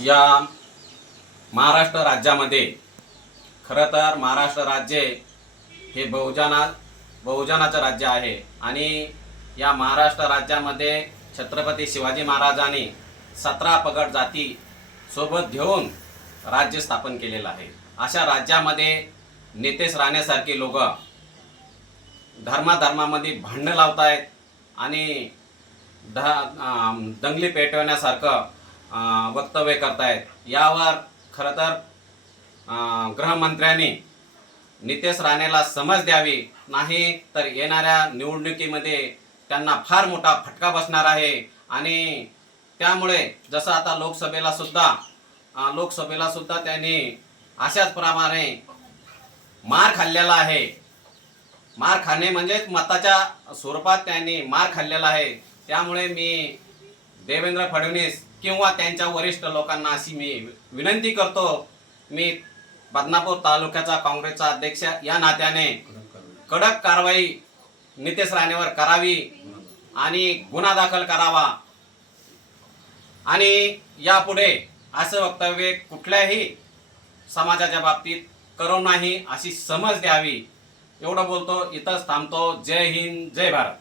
या महाराष्ट्र राज्यामध्ये खरं तर महाराष्ट्र राज्य हे बहुजनाचं राज्य आहे आणि या महाराष्ट्र राज्यामध्ये छत्रपती शिवाजी महाराजांनी 17 पगड जाती सोबत घेऊन राज्य स्थापन केलेलं आहे। अशा राज्यामध्ये नितेश राणेसारखी लोक धर्मामध्ये भांडणं लावत आहेत आणि दंगली पेटवण्यासारखं वक्तव्य करतायत। यावर खरं तर गृहमंत्र्यांनी नितेश राणेला समज द्यावी, नाही तर येणाऱ्या निवडणुकीमध्ये त्यांना फार मोठा फटका बसणार आहे। आणि त्यामुळे जसं आता लोकसभेला सुद्धा त्यांनी अशाच प्रमाणे मार खाल्लेला आहे। मार खाणे म्हणजेच मताच्या स्वरूपात त्यांनी मार खाल्लेला आहे। त्यामुळे मी देवेंद्र फडणवीस किंवा त्यांच्या वरिष्ठ लोकांना अशी मी विनंती करतो, मी बदनापूर तालुक्याचा काँग्रेसचा अध्यक्ष या नात्याने कडक कारवाई नितेश राणेवर करावी आणि गुन्हा दाखल करावा आणि यापुढे असं वक्तव्य कुठल्याही समाजाच्या बाबतीत करू नाही अशी समज द्यावी। एवढं बोलतो, इथंच थांबतो। जय हिंद, जय भारत।